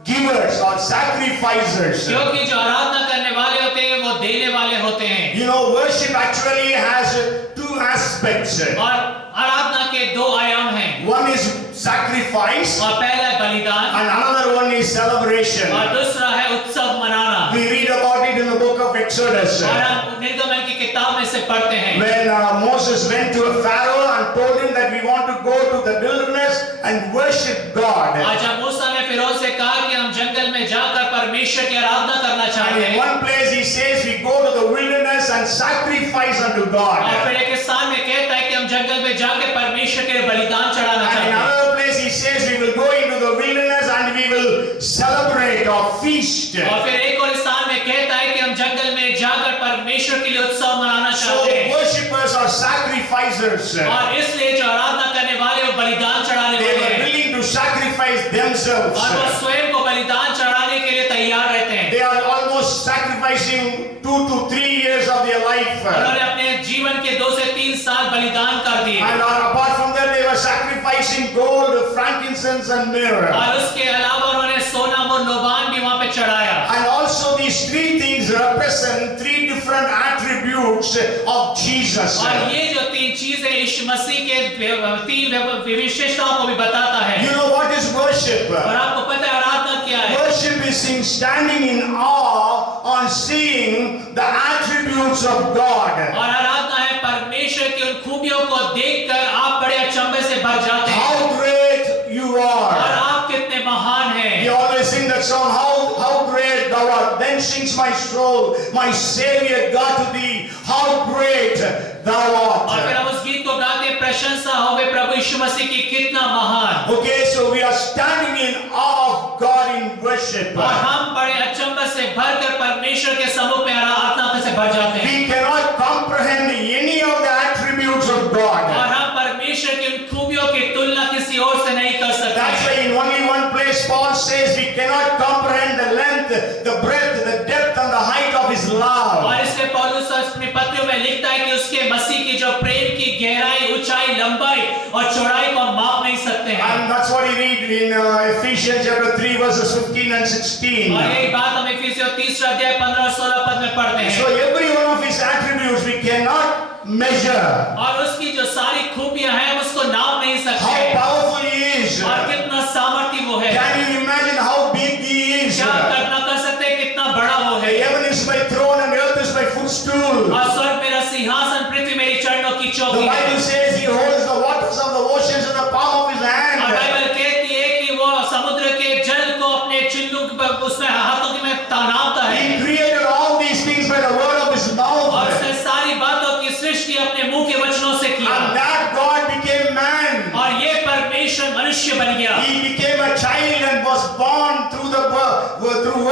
givers or sacrificers. क्योंकि जो आराधना करने वाले होते हैं वो देने वाले होते हैं। You know, worship actually has two aspects. और आराधना के दो आयाम हैं। One is sacrifice और पहला है बलिदान and another one is celebration. और दूसरा है उत्सव मनाना। We read about it in the book of Exodus. और हम निर्गमन की किताब में से पढ़ते हैं। When Moses went to a Pharaoh and told him that we want to go to the wilderness and worship God. आज जब मूसा ने फिरौन से कहा कि हम जंगल में जाकर परमेश्वर की आराधना करना And चाहते in हैं। one place he says we go to the wilderness and sacrifice unto God. और फिर एक स्थान में कहता है कि हम जंगल में जाकर परमेश्वर के लिए बलिदान चढ़ाना And चाहते in हैं। another place he says we will go into the wilderness and we will celebrate or feast. और फिर एक और स्थान में कहता है कि हम जंगल में जाकर परमेश्वर के लिए उत्सव मनाना So चाहते हैं। worshippers are sacrificers. और इसलिए जो आराधना करने वाले वो बलिदान चढ़ाने They वाले were हैं। willing to sacrifice themselves. और वो स्वयं को बलिदान चढ़ाने के लिए तैयार रहते हैं। They are almost sacrificing 2 to 3 years of their life. उन्होंने अपने जीवन के 2 से 3 साल बलिदान कर दिए। And apart from that, they were sacrificing gold, frankincense, and myrrh. और उसके अलावा उन्होंने सोना और लोबान भी वहां पे चढ़ाया। And also, these three things represent three different attributes of Jesus. और ये जो 3 चीजें यीशु मसीह के 3 विशेषताओं को भी बताता है। You know what is worship? और आपको पता है आराधना क्या है? Worship is in standing in awe on seeing the attributes of God. और आराधना है परमेश्वर की उन खूबियों को देखकर आप बड़े अचंभे से भर जाते हैं। How great you और are. आप कितने महान हैं। We always sing that song, how great thou art. Then sings my soul, my Savior God to thee, how great thou और फिर art. हम उस गीत को गाते हैं, प्रशंसा होवे प्रभु यीशु मसीह की कितना महान। Okay, so we are standing in awe of God in worship. और हम बड़े अचंभे से भरकर परमेश्वर के समूह में आराधना से भर जाते हैं। We cannot comprehend any of the attributes of और God. हम परमेश्वर की उन खूबियों की तुलना किसी और से नहीं कर That's सकते। why in only one place Paul says we cannot comprehend the length, the breadth, the depth and the height of his love. और इसलिए पौलुस अपनी पत्रियों में लिखता है कि उसके मसीह की जो प्रेम की गहराई, ऊंचाई, लंबाई और चौड़ाई को हम माप नहीं सकते हैं। And that's what he read in Ephesians chapter 3 verses 15 and 16. और यही बात हम इफिसियों 3 अध्याय 15 और 16 पद में पढ़ते हैं। So every one of his attributes we cannot measure. और उसकी जो सारी खूबियां हैं हम उसको नाप नहीं How सकते। powerful he is. और कितना सामर्थ्य वो है। Can you imagine how big he is? क्या कल्पना कर सकते हैं कितना बड़ा वो The है। heaven is my throne and earth is my footstool. और स्वर्ग मेरा सिंहासन, पृथ्वी मेरी चरणों की The चौकी है। Bible says he holds the waters of the oceans in the palm of his और hand. बाइबल कहती है कि वो समुद्र के जल को अपने चिल्लू उसमें हाथों में नापता है। He created all these things by the word of his और mouth. उसने सारी बातों की सृष्टि अपने मुंह के वचनों से किया। And that God became man. और ये परमेश्वर मनुष्य बन गया। He became a child and was born through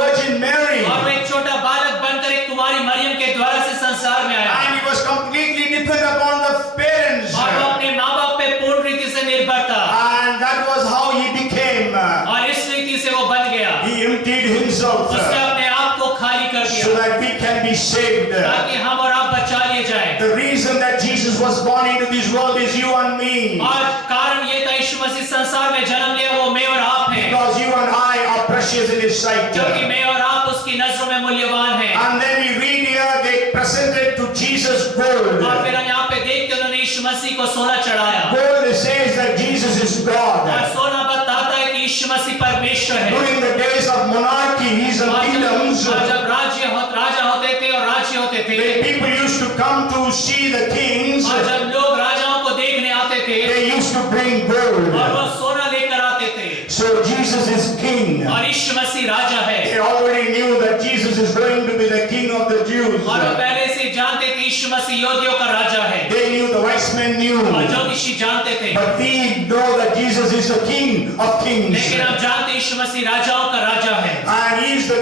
Virgin Mary. और वो एक छोटा बालक बनकर एक कुमारी मरियम के द्वारा से संसार में आया। And he was completely dependent upon the parents. और वो अपने माँ बाप पे पूर्ण रीति से निर्भर था। And that was how he became. और इस रीति से वो बन गया। He emptied himself उसने अपने आप को खाली कर so दिया that we can be saved. ताकि हम और आप बचा लिए जाएं। The reason that Jesus was born into this world is you and me. और कारण ये था यीशु मसीह संसार में जन्म लिया वो मैं और आप हैं। Because you and I are precious in his sight. क्योंकि मैं और आप उसकी नजरों में मूल्यवान हैं। And then we read here they presented to Jesus gold. और फिर हम यहाँ पे देखते हैं उन्होंने यीशु मसीह को सोना चढ़ाया। Gold says that Jesus is God. और सोना बताता है कि यीशु मसीह परमेश्वर है। During the days of monarchies and kingdoms, और जब राजा होते थे और राज्य होते थे, the people used to come to see the kings. और जब लोग राजाओं को देखने आते थे They used to bring gold. और वो सोना लेकर आते थे। So Jesus is king. और यीशु मसीह राजा है। They already knew that Jesus is going to be the king of the Jews. और वो पहले से जानते थे यीशु मसीह यहूदियों का राजा है। They the wise men knew. और जो ऋषि जानते थे, But we know that Jesus is the King of kings. लेकिन हम जानते यीशु मसीह राजाओं का राजा है And He is the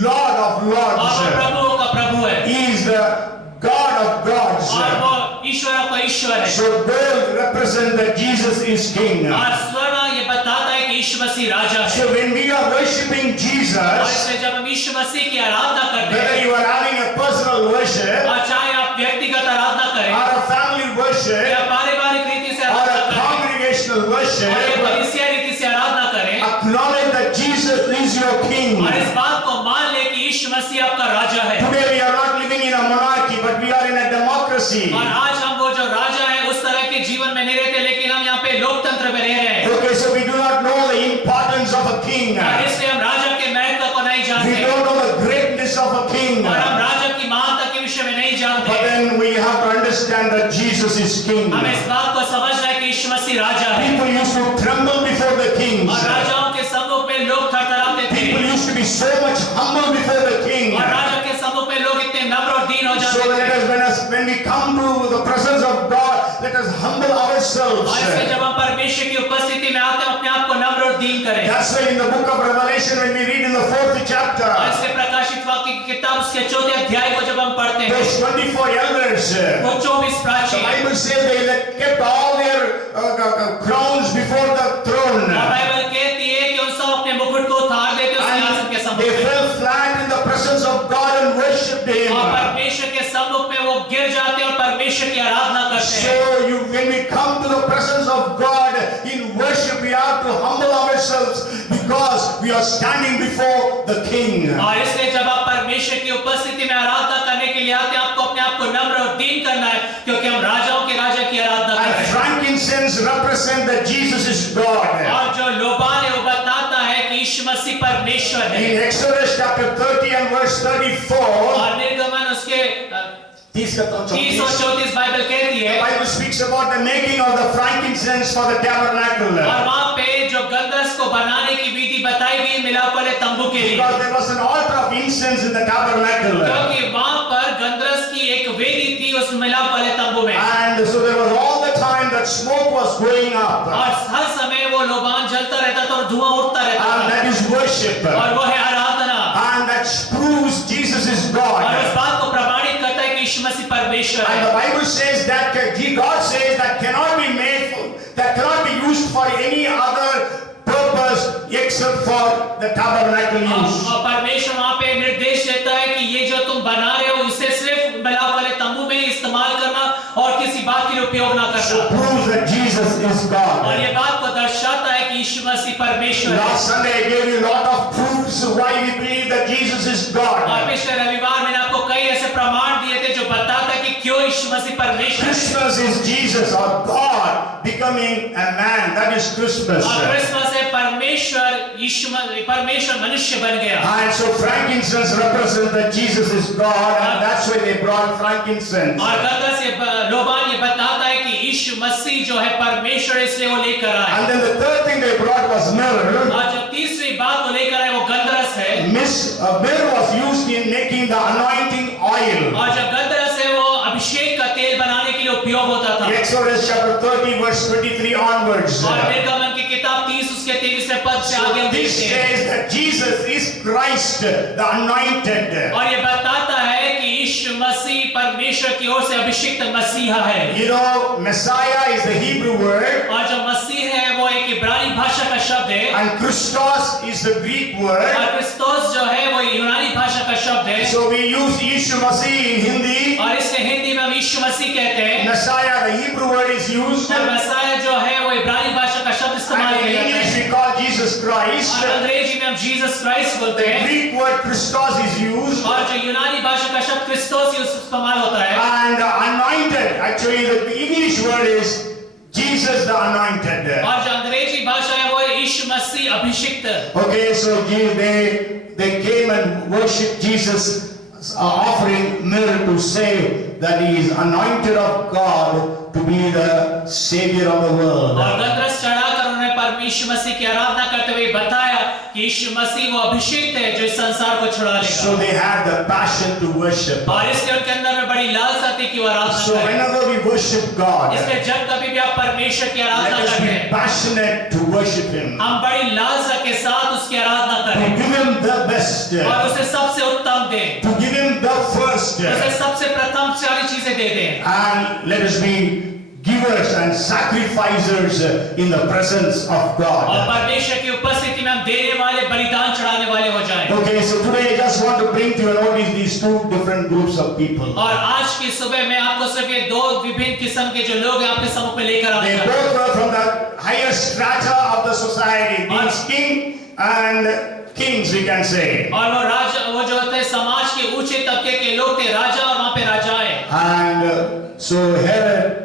Lord of और वो lords. प्रभुओं का प्रभु है He is the God of gods. और वो ईश्वरों का ईश्वर है So both represent that Jesus is King. और स्वर्ण ये बताता है कि यीशु मसीह राजा है So when we are worshiping और Jesus, इसलिए जब हम यीशु मसीह की आराधना करते whether हैं you are having a personal worship और चाहे आप व्यक्तिगत आराधना करें or a family worship या पारिवारिक रीति से or आराधना a करें congregational और या worship, कलीसिया रीति से आराधना करें acknowledge that Jesus is your King. और इस बात को मान ले कि यीशु मसीह आपका राजा है Today we are not living in a monarchy, but we are in a democracy. और आज हम वो जो राजा है उस तरह के जीवन में नहीं रहते लेकिन हम यहाँ पे लोकतंत्र में रह रहे हैं Okay, so we do not know the importance of a king. और इसलिए हम राजा के महत्व को नहीं We जानते don't know the greatness of a king. और हम राजा की महानता के विषय में नहीं But जानते then we have to understand that Jesus is King. हमें इस बात को समझना है कि यीशु मसीह राजा है People used to tremble before the kings. और राजाओं के सम्मुख में लोग थरथराते थे People used to be so much humble before the king. और राजा के सम्मुख में लोग इतने नम्र और दीन हो So जाते थे when we come to the presence of God, let us humble ourselves. और इसलिए जब हम परमेश्वर की उपस्थिति में आते हैं अपने आप को नम्र और दीन करें That's why in the book of Revelation, when we read in the 4th और chapter, इसलिए प्रकाशित वाक्य की किताब उसके 4th अध्याय को जब हम पढ़ते हैं those 24 elders, वो 24 the प्राचीन Bible says they kept all their crowns before the throne. और बाइबल कहती है कि उन सब अपने मुकुट को उतार देते उस सिंहासन के And सम्मुख they में fell flat in the presence of God and worshipped Him. और परमेश्वर के सम्मुख में वो गिर जाते और परमेश्वर की आराधना करते हैं So when we come to the presence of God in worship, we have to humble ourselves because we are standing before the King. और इसलिए जब आप परमेश्वर की उपस्थिति में आराधना करने के लिए आते हैं आपको अपने आप को नम्र और दीन करना है क्योंकि हम राजाओं के राजा की आराधना कर And रहे हैं frankincense represent that Jesus is God. और जो लोबान है वो बताता है कि यीशु मसीह परमेश्वर है In Exodus chapter 30 and verse 34, और निर्गमन उसके 30 और 34 बाइबल कहती the है Bible speaks about the making of the frankincense for the tabernacle. और वहाँ पे जो गंधरस को बनाने की विधि बताई गई मिलाप वाले तंबू के लिए Because there was an altar of incense in the tabernacle. क्योंकि वहाँ पर गंधरस की एक वेदी थी उस मिलाप वाले तंबू में And so there was all the time that smoke was going up. और हर समय वो लोबान जलता रहता था और धुआं उठता रहता And था that is worship. और वो है आराधना And that proves Jesus is और God. इस बात को प्रमाणित करता है कि यीशु मसीह परमेश्वर And है the Bible says that God says that cannot be made, that cannot be used for any other purpose except for the tabernacle use. और परमेश्वर वहाँ पे निर्देश देता है कि ये जो तुम बना रहे हो इसे सिर्फ मिलाप वाले तंबू में इस्तेमाल करना और किसी बात के लिए उपयोग ना So करना proves that Jesus is और God. ये बात को दर्शाता है कि यीशु मसीह परमेश्वर है Last Sunday I gave you a lot of proofs why we believe that Jesus is और God. पिछले रविवार मैंने आपको कई ऐसे प्रमाण दिए थे जो बताता है कि क्यों यीशु मसीह परमेश्वर है Christmas is Jesus or God becoming a man. That is Christmas. और क्रिसमस है परमेश्वर मनुष्य बन गया And so frankincense represents that Jesus is God, and that's why they brought frankincense. और गंधरस से लोबान ये बताता है कि यीशु मसीह जो है परमेश्वर इसलिए वो लेकर आए And then the third thing they brought was myrrh. और जो तीसरी बात वो लेकर आए वो गंधरस है Myrrh was used in making the anointing oil. और जो गंधरस है वो अभिषेक का तेल बनाने के लिए उपयोग होता था Exodus chapter 30 verse 23 onwards. और निर्गमन की किताब 30 उसके 23वें पद से आगे हम This देखते हैं says that Jesus is Christ, the anointed. और ये बताता है कि यीशु मसीह परमेश्वर की ओर से अभिषिक्त मसीहा है You know, Messiah is the Hebrew word, और जो मसीह है वो एक इब्रानी भाषा का शब्द है and Christos is the Greek word. और क्रिस्तोस जो है वो यूनानी भाषा का शब्द है So we use Yishu Masih in Hindi. और इससे हिंदी में हम यीशु मसीह कहते हैं Messiah, the Hebrew word is used. और मसाया जो है वो इब्रानी भाषा का शब्द इस्तेमाल And in किया जाता English है we call Jesus Christ. और अंग्रेजी में हम जीसस क्राइस्ट बोलते The हैं Greek word Christos is used. और जो यूनानी भाषा का शब्द क्रिस्तोस इस्तेमाल होता है And anointed, actually the English word is Jesus the anointed. और जो अंग्रेजी भाषा है वो है यीशु मसीह अभिषिक्त Okay, so they came and worshipped Jesus, offering myrrh to say that he is anointed of God to be the savior of the world. और गंधरस चढ़ाकर उन्होंने परमेश्वर मसीह की आराधना करते हुए बताया कि यीशु मसीह वो अभिषेक है जो इस संसार को छुड़ा लेगा। So they had the passion to worship. और इसलिए उनके अंदर में बड़ी लालसा थी कि वो आराधना So करें। whenever we worship God, इसलिए जब कभी भी आप परमेश्वर की let आराधना us करते be हैं, passionate to worship Him, हम बड़ी लालसा के साथ उसकी आराधना to करें give Him the best, और उसे सबसे उत्तम दें, to give Him the first, उसे सबसे प्रथम सारी चीजें दे दें। and let us be givers and sacrificers in the presence of और God. परमेश्वर की उपस्थिति में हम देने वाले, बलिदान चढ़ाने वाले हो जाएं। Okay, so today I just want to bring to your notice these two different groups of people. और आज की सुबह मैं आपको सिर्फ ये दो विभिन्न किस्म के जो लोग हैं आपके सम्मुख में लेकर They आऊंगा। both were from the higher strata of the society, means king and kings, we can say. और वो जो थे समाज के ऊंचे तबके के लोग थे, राजा और वहाँ पे राजाएं। And so Herod,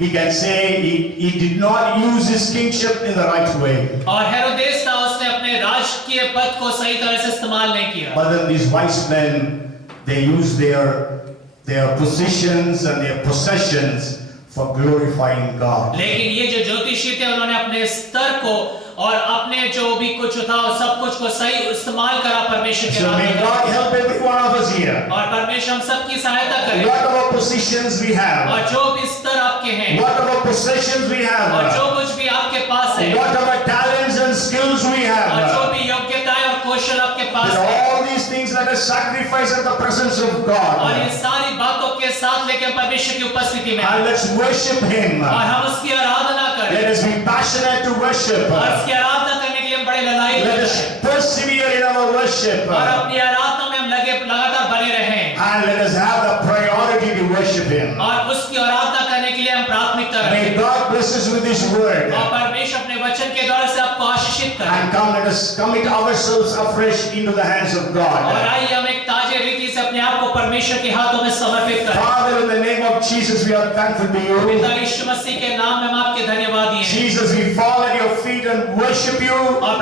we can say he did not use his kingship in the right way. और हेरोदेस था, उसने अपने राजकीय पद को सही तरह से इस्तेमाल नहीं किया। But then these wise men, they used their positions and their possessions for glorifying God. लेकिन ये जो ज्योतिषी थे, उन्होंने अपने स्तर को और अपने जो भी कुछ था सब कुछ को सही इस्तेमाल करा परमेश्वर के So may नाम God में। help every one of us here. और परमेश्वर हम सबकी सहायता करे। Whatever positions we have, और जो भी स्तर आपके हैं, whatever possessions we और जो have, कुछ भी आपके पास है, whatever talents and skills we और जो have, भी योग्यताएं और कौशल आपके पास with है, all these things let us sacrifice at the presence of और इन God. सारी बातों के साथ लेकर परमेश्वर की उपस्थिति में And आए। let's worship Him. और हम उसकी आराधना Let करें us be passionate to worship. और उसकी आराधना करने के लिए हम बड़े ललायत Let हो us जाएं। persevere in our worship. और अपनी आराधना में हम लगातार बने रहें And let us have the priority to worship Him. और उसकी आराधना करने के लिए हम प्राथमिकता May रखें। God bless us with His word. और परमेश्वर अपने वचन के द्वारा से आपको आशीषित करे। And come, let us commit ourselves afresh into the hands of और God. आइए हम एक ताजे रीति से अपने आप को परमेश्वर के हाथों में समर्पित करें। Father, in the name of Jesus, we are thankful to you. पिता यीशु मसीह के नाम में हम आपके धन्यवादी हैं। Jesus, we fall at your feet and worship you,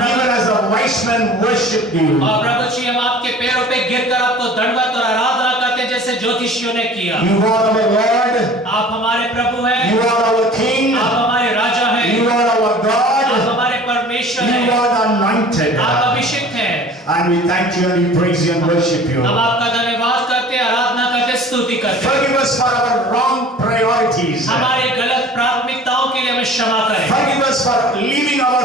even as the wise men worshiped you. और प्रभु जी, हम आपके पैरों पे गिरकर आपको दंडवत और आराधना करते हैं जैसे ज्योतिषियों ने किया। You are our Lord. आप हमारे प्रभु हैं, You are our King. आप हमारे राजा हैं, You are our आप God. हमारे परमेश्वर You हैं, are the anointed. आप अभिषिक्त हैं। And we thank you and we praise you and worship you. हम आपका धन्यवाद करते हैं, आराधना करते हैं, स्तुति करते हैं। Forgive us for our wrong priorities. हमारी गलत प्राथमिकताओं के लिए हमें क्षमा करें Forgive us for leaving our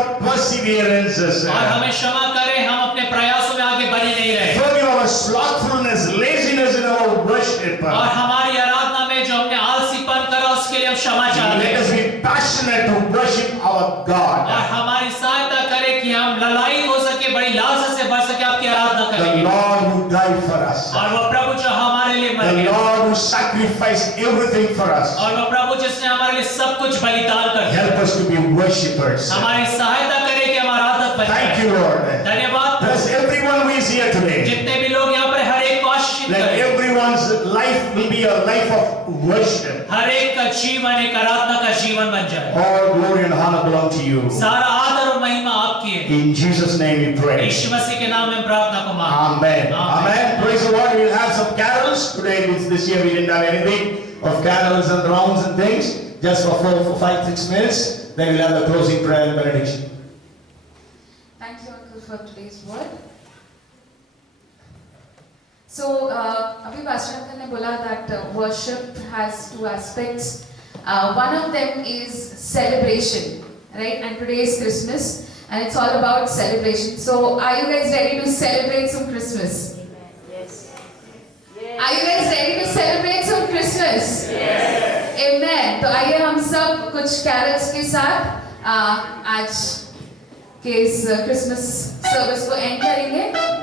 perseverances. और हमें क्षमा करें, हम अपने प्रयासों में आगे बढ़े नहीं रहे Forgive our slothfulness, laziness in our worship. और हमारी आराधना में जो हमने आलसीपन करा उसके लिए हम क्षमा चाहते Let हैं us be passionate to worship our और God. हमारी सहायता करें कि हम ललायत हो सके, बड़ी लालसा से बढ़ सके आपकी आराधना The करेंगे। Lord who died for us. और वो प्रभु जो हमारे लिए मर The गए Lord who sacrificed everything for us. और वो प्रभु जिसने हमारे लिए सब कुछ बलिदान कर दिया। Help us to be worshippers. हमारी सहायता करें कि हम आराधक बन Thank जाएं। you, Lord. धन्यवाद Bless everyone who is here today. जितने भी लोग यहाँ पर हर एक को आशीषित Let करें। everyone's life will be a life of worship. हर एक का जीवन एक आराधना का जीवन बन जाए। All glory and honor belong to you. सारा आदर और महिमा आपकी है। In Jesus' name we pray. यीशु मसीह के नाम में प्रार्थना को मांगते हैं। Amen. Amen. Amen. Praise the Lord. We'll have some carols today. This year we didn't have anything of carols and rounds and things. Just for 5-6 minutes. Then we'll have the closing prayer and benediction. Thank you, Uncle, for today's word. So, अभी Pastor Uncle ने बोला that worship has two aspects. One of them is celebration, right? And today is Christmas, and it's all about celebration. So, are you guys ready to celebrate some Christmas? Yes. Are you guys ready to celebrate some Christmas? Yes. Amen. तो आइए हम सब कुछ कैरल्स के साथ आज के इस क्रिसमस सर्विस को एंड करेंगे।